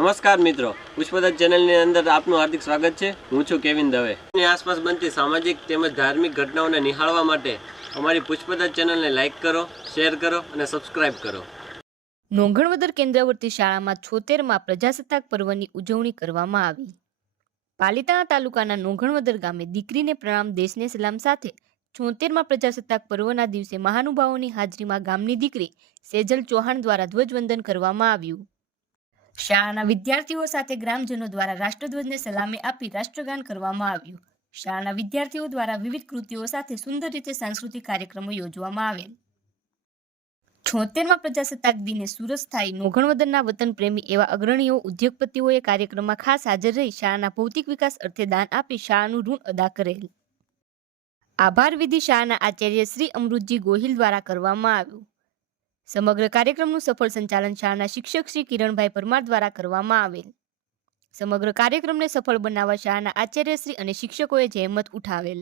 નમસ્કાર મિત્રો, પુષ્પદત્ત ચેનલની અંદર આપનું હાર્દિક સ્વાગત છે. હું છું કેવિન દવે. ની આસપાસ બનતી સામાજિક તેમજ ધાર્મિક ઘટનાઓને નિહાળવા માટે અમારી પુષ્પદત્ત ચેનલને લાઇક કરો, શેર કરો અને સબસ્ક્રાઇબ કરો. નોંઘણવદર કેન્દ્રવર્તી શાળામાં છોતેરમાં પ્રજાસત્તાક પર્વની ઉજવણી કરવામાં આવી. પાલિતાણા તાલુકાના નોંઘણવદર ગામે દીકરીને પ્રણામ, દેશને સલામ સાથે છોતેરમાં પ્રજાસત્તાક પર્વના દિવસે મહાનુભાવોની હાજરીમાં ગામની દીકરી સેજલ ચૌહાણ દ્વારા ધ્વજવંદન કરવામાં આવ્યું. શાળાના વિદ્યાર્થીઓ સાથે ગ્રામજનો દ્વારા રાષ્ટ્રધ્વજને સલામી આપી રાષ્ટ્રગાન કરવામાં આવ્યું. શાળાના વિદ્યાર્થીઓ દ્વારા વિવિધ કૃતિઓ સાથે સુંદર રીતે સાંસ્કૃતિક કાર્યક્રમો યોજવામાં આવેલ. છોતેરમાં પ્રજાસત્તાક દિને સુરત સ્થાયી નોઘણવદનના વતન પ્રેમી એવા અગ્રણીઓ, ઉદ્યોગપતિઓએ કાર્યક્રમમાં ખાસ હાજર રહી શાળાના ભૌતિક વિકાસ અર્થે દાન આપી શાળાનું ઋણ અદા કરેલ. આભાર વિધિ શાળાના આચાર્ય શ્રી અમૃતજી ગોહિલ દ્વારા કરવામાં આવ્યું. સમગ્ર કાર્યક્રમનું સફળ સંચાલન શાળાના શિક્ષક શ્રી કિરણભાઈ પરમાર દ્વારા કરવામાં આવેલ. સમગ્ર કાર્યક્રમને સફળ બનાવવા શાળાના આચાર્યશ્રી અને શિક્ષકોએ જહેમત ઉઠાવેલ.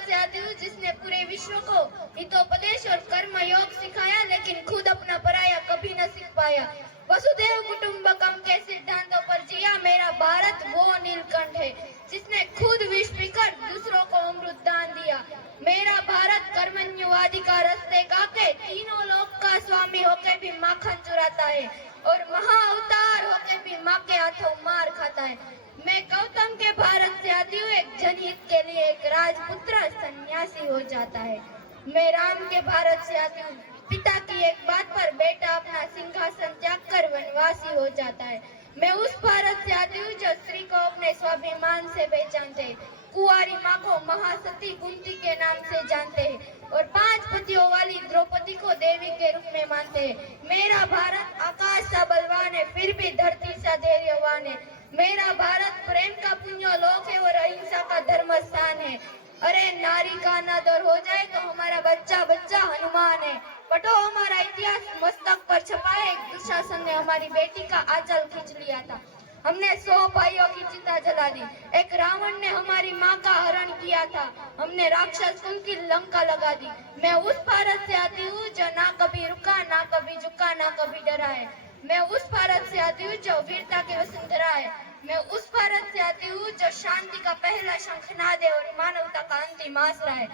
आती हूँ जिसने पूरे विश्व को हितोपदेश और कर्म योग सिखाया लेकिन खुद अपना पराया कभी न सीख पाया वसुदेव कुटुंबकम के सिद्धांतों पर जिया मेरा भारत वो नीलकंठ है जिसने खुद विष पीकर दूसरों को अमृत दान दिया मेरा भारत कर्मण्यवादी का रस्ते काके तीनों लोक का स्वामी होके भी माखन चुराता है और महाअवतार होके भी माँ के हाथों मार खाता है। मैं गौतम के भारत से आती हूँ, एक जनहित के लिए एक राजपुत्र सन्यासी हो जाता है। मैं राम के भारत से आती हूँ, पिता की एक बात पर बेटा अपना सिंहासन त्याग कर वनवासी हो जाता है। मैं उस भारत से आती हूँ, जो स्त्री को अपने स्वाभिमान से पहचानते कुंवारी माँ को महासती कुंती के नाम से जानते हैं और पाँच पतियों वाली द्रौपदी को देवी के रूप में मानते हैं। मेरा भारत आकाश सा बलवान है, फिर भी धरती सा धैर्यवान है। मेरा भारत प्रेम का पुण्य लोक है और अहिंसा का धर्म स्थान है। अरे नारी का अनादर हो जाए तो हमारा बच्चा बच्चा हनुमान है। पटो हमारा इतिहास मस्तक पर छपा है दुशासन ने हमारी बेटी का आंचल खींच लिया था। हमने सौ भाइयों की चिता जला दी। एक रावण ने हमारी माँ का हरण किया था। हमने राक्षस कुल की लंका लगा दी। मैं उस भारत से आती हूँ, जो ना कभी रुका, ना कभी झुका, ना कभी डरा है। मैं उस भारत से आती हूँ, जो वीरता की वसुंधरा है। मैं उस भारत से आती हूँ, जो शांति का पहला शंखनाद है और मानवता का अंतिम आसरा है।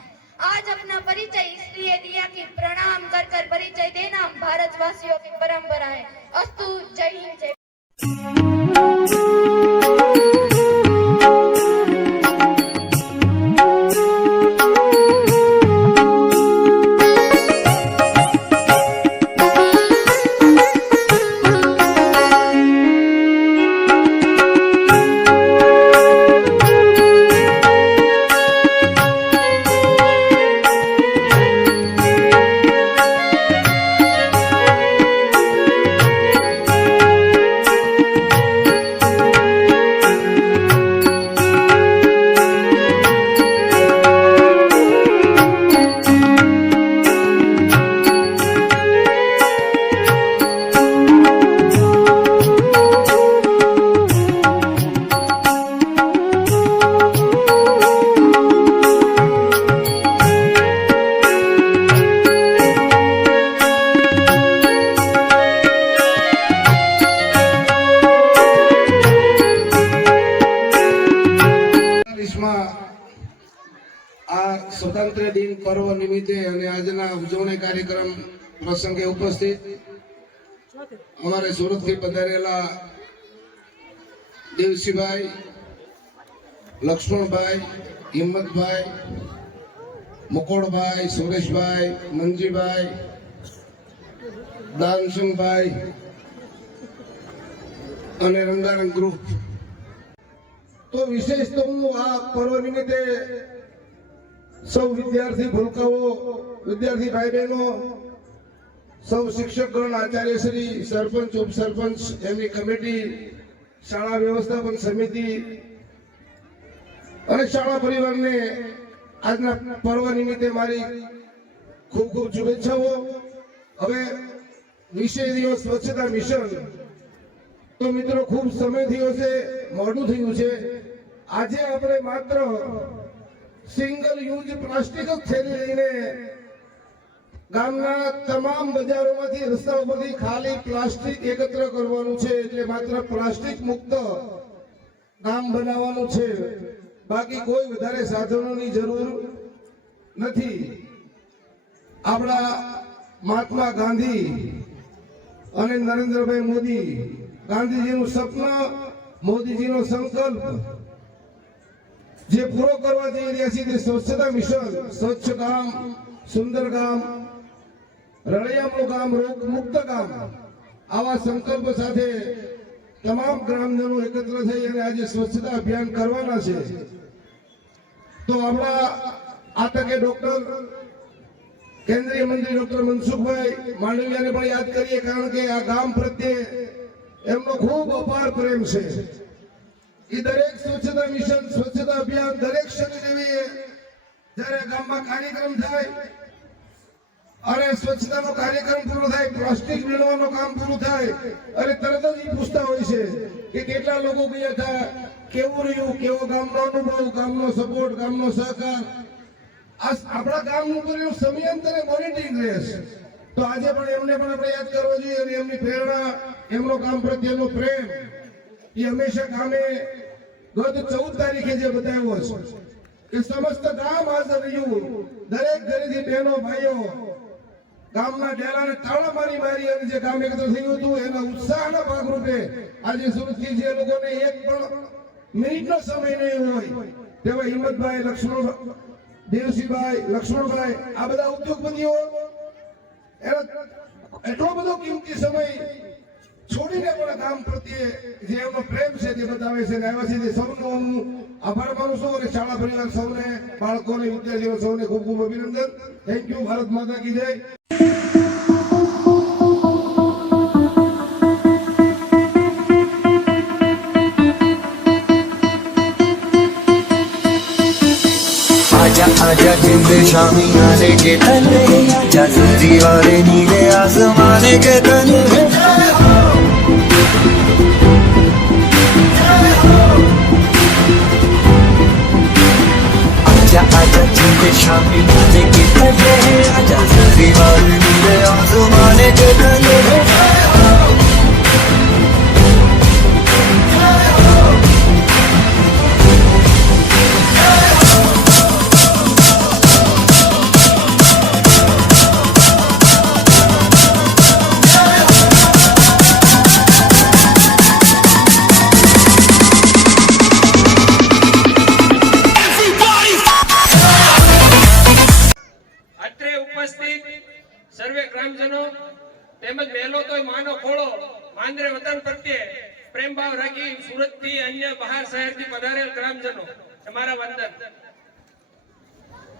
आज अपना परिचय इसलिए दिया कि प्रणाम कर कर परिचय देना भारतवासियों की परंपरा है। अस्तु, जय हिंद, जय કાર્યક્રમ પ્રસંગે ઉપસ્થિત અમારે સુરતથી પધારેલા દેવસીભાઈ, લક્ષ્મણભાઈ, હિંમતભાઈ મુકોડભાઈ સુરેશભાઈ મંજીભાઈ દાનસિંહભાઈ અને રંગારંગ ગ્રુપ તો વિશેષ તો હું આ પર્વ નિમિત્તે સૌ વિદ્યાર્થી ભૂલકાઓ, વિદ્યાર્થી ભાઈ બહેનો સૌ શિક્ષકગણ આચાર્યશ્રી સરપંચ, ઉપસરપંચ, એમની કમિટી, શાળા વ્યવસ્થાપન સમિતિ અને શાળા પરિવારને આજના પર્વ નિમિત્તે મારી ખૂબ ખૂબ શુભેચ્છાઓ. હવે વિષય દિવસ સ્વચ્છતા મિશન. તો મિત્રો, ખૂબ સમય થયો મોડું થયું છે. આજે આપણે માત્ર સિંગલ યુઝ પ્લાસ્ટિક જ થેલી લઈને ગામના તમામ બજારોમાંથી રસ્તા ઉપરથી ખાલી પ્લાસ્ટિક એકત્ર કરવાનું છે, એટલે માત્ર પ્લાસ્ટિક મુક્ત ગામ બનાવવાનું છે. બાકી કોઈ વધારે સાધનોની જરૂર નથી. આપણા મહાત્મા ગાંધી અને નરેન્દ્રભાઈ મોદી ગાંધીજીનું સપન, મોદીજીનો સંકલ્પ જે પૂરો કરવા જઈ રહ્યા છીએ તે સ્વચ્છતા મિશન, સ્વચ્છ ગામ, સુંદર ગામ, રળિયામણું ગામ, રોગ મુક્ત ગામ, આવા સંકલ્પ સાથે તમામ ગ્રામજનો એકત્ર થઈ અને આજે સ્વચ્છતા અભિયાન કરવાના છે. તો આપણા આ તકે ડોક્ટર, કેન્દ્રીય મંત્રી ડોક્ટર મનસુખભાઈ માંડવિયાને પણ યાદ કરીએ, કારણ કે આ ગામ પ્રત્યે એમનો ખૂબ અપાર પ્રેમ છે. એ દરેક સ્વચ્છતા મિશન, સ્વચ્છતા અભિયાન દરેક શનિદેવીએ જ્યારે ગામમાં કાર્યક્રમ થાય, અને સ્વચ્છતાનો કાર્યક્રમ પૂરો થાય, પ્લાસ્ટિક મેળવવાનું કામ પૂરું થાય, અને તરત જ પૂછતા હોય છે કે કેટલા લોકો ગયા હતા કેવું રહ્યું, કેવો ગામનો અનુભવ, ગામનો સપોર્ટ ગામનો સહકાર. આ આપણા ગામ ઉપર એનું સમયાંતરે મોનિટરિંગ રહેશે તો આજે પણ એમને પણ આપણે યાદ કરવો જોઈએ અને એમની પ્રેરણા, એમનો કામ પ્રત્યેનો પ્રેમ. હંમેશા કામે ગત ચૌદ તારીખે જે બતાવ્યો છે કે સમસ્ત ગામ હાજર રહ્યું. દરેક ઘરેથી બહેનો, ભાઈઓ, ગામના ડેલાને તાળા મારી મારી અને જે ગામ એકત્ર થયું હતું, એના ઉત્સાહના ભાગરૂપે આજે સુરતથી જે લોકોને એક પણ મિનિટનો સમય નહીં હોય, તેવા હિંમતભાઈ, લક્ષ્મણ દેવસિંહભાઈ લક્ષ્મણભાઈ, આ બધા ઉદ્યોગપતિઓ, એનો એટલો બધો કિંમતી સમય છોડીને પણ ગામ પ્રત્યે જે એમનો પ્રેમ છે તે બતાવે છે અને આવ્યા છે તે સૌનો હું આભાર માનું છું અને શાળા પરિવાર સૌને બાળકોને વિદ્યાર્થીઓ સૌને ખૂબ ખૂબ અભિનંદન થેન્ક યુ ભારત માતા કી જય आजा आजा जिंद शामी आने के तले आजा जरी वाले नीले आसमाने के तले आजा आजा जिंद शामी आने के तले आजा जरी वाले नीले आसमाने के तले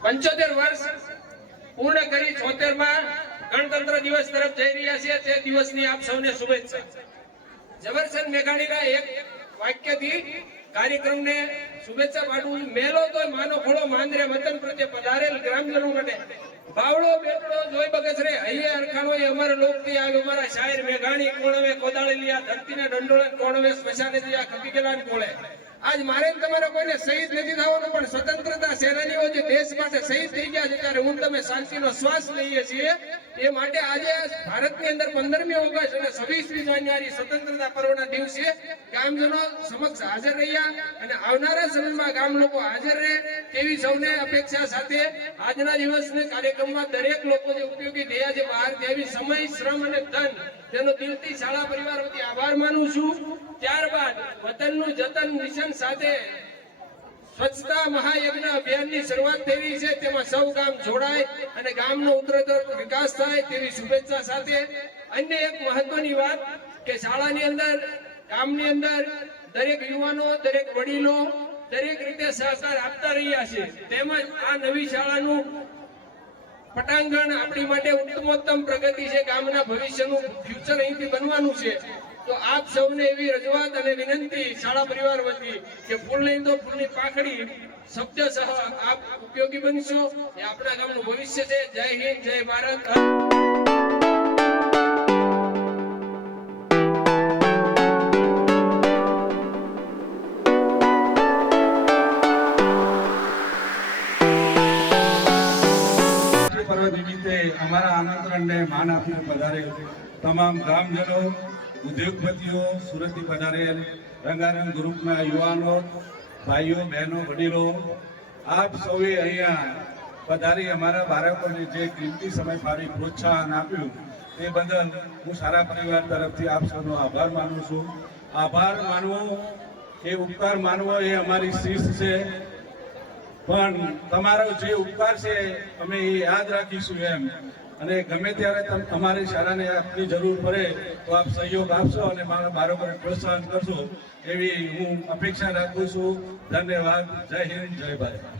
પંચોતેર વર્ષ પૂર્ણ કરી છોતેરમાં ગણતંત્ર દિવસ તરફ જઈ રહ્યા છે. તે દિવસની આપ સૌને શુભેચ્છા. જબરચંદ મેઘાણીના એક વાક્યથી કાર્યક્રમને શુભેચ્છા પાઠવું. મેલો તો માનો ખોળો માંદરે વતન પ્રત્યે પધારેલ ગ્રામજનો માટે. બાવળો બેટડો જોઈ બગસ રે. હૈયે અરખાણો એ અમારે લોકથી આવ્યો અમારા શાયર મેઘાણી. કોણવે કોદાળી લીયા ધરતીના દંડોળે કોણવે સ્મશાને દિયા ખપી ગયેલા કોળે આજ મારે તમારા કોઈને શહીદ નથી થવાનું, પણ સ્વતંત્રતા સેનાનીઓ જે દેશ માટે શહીદ થઈ ગયા છે, ત્યારે હું તમે શાંતિનો શ્વાસ લઈએ છીએ. એ માટે આજે ભારતની અંદર પંદરમી ઓગસ્ટ અને છવ્વીસમી જાન્યુઆરી સ્વતંત્રતા પર્વના દિવસે ગામજનો સમક્ષ હાજર રહ્યા અને આવનારા સમયમાં ગામ લોકો હાજર રહે તેવી સૌને અપેક્ષા સાથે આજના દિવસને કાર્યક્રમમાં દરેક લોકો જે ઉપયોગી થયા છે બહાર તેવી સમય, શ્રમ અને ધન તેનો દિલથી શાળા પરિવાર આભાર માનું છું. ત્યારબાદ વતનનું જતન મિશન સાથે સ્વચ્છતા મહાયજ્ઞ અભિયાનની શરૂઆત થઈ છે. તેમાં સૌ ગામ જોડાય અને ગામનો ઉત્તરોત્તર વિકાસ થાય તેવી શુભેચ્છા સાથે. અન્ય એક મહત્વની વાત કે શાળાની અંદર, ગામની અંદર દરેક યુવાનો, દરેક વડીલો દરેક રીતે સહકાર આપતા રહ્યા છે. તેમજ આ નવી શાળાનું પટાંગણ આપણી માટે ઉત્તમોત્તમ પ્રગતિ છે. ગામના ભવિષ્યનું ફ્યુચર અહીંથી બનવાનું છે. તો આપ સૌને એવી રજૂઆત અને વિનંતી શાળા પરિવાર વતી કે ફૂલ નહીં તો ફૂલની પાખડી શબ્દ સહ આપ ઉપયોગી બનશો. એ આપણા ગામનું ભવિષ્ય છે. જય હિન્દ, જય ભારત. અમારા આમંત્રણને માન આપીને પધારેલ તમામ ગ્રામજનો ઉદ્યોગપતિઓ સુરતથી પધારેલ રંગારંગ ગ્રુપના યુવાનો, ભાઈઓ, બહેનો, વડીલો, આપ સૌએ અહીંયા પધારી અમારા બાળકોને જે કિંમતી સમય ફાળવી પ્રોત્સાહન આપ્યું તે બદલ હું સારા પરિવાર તરફથી આપ સૌનો આભાર માનું છું. આભાર માનવો એ ઉપકાર માનવો એ અમારી શિસ્ત છે. પણ તમારો જે ઉપકાર છે અમે એ યાદ રાખીશું એમ. અને ગમે ત્યારે અમારી શાળાને આપની જરૂર પડે તો આપ સહયોગ આપશો અને મારા બાળકોને પ્રોત્સાહન કરશો એવી હું અપેક્ષા રાખું છું. ધન્યવાદ. જય હિન્દ, જય ભારત.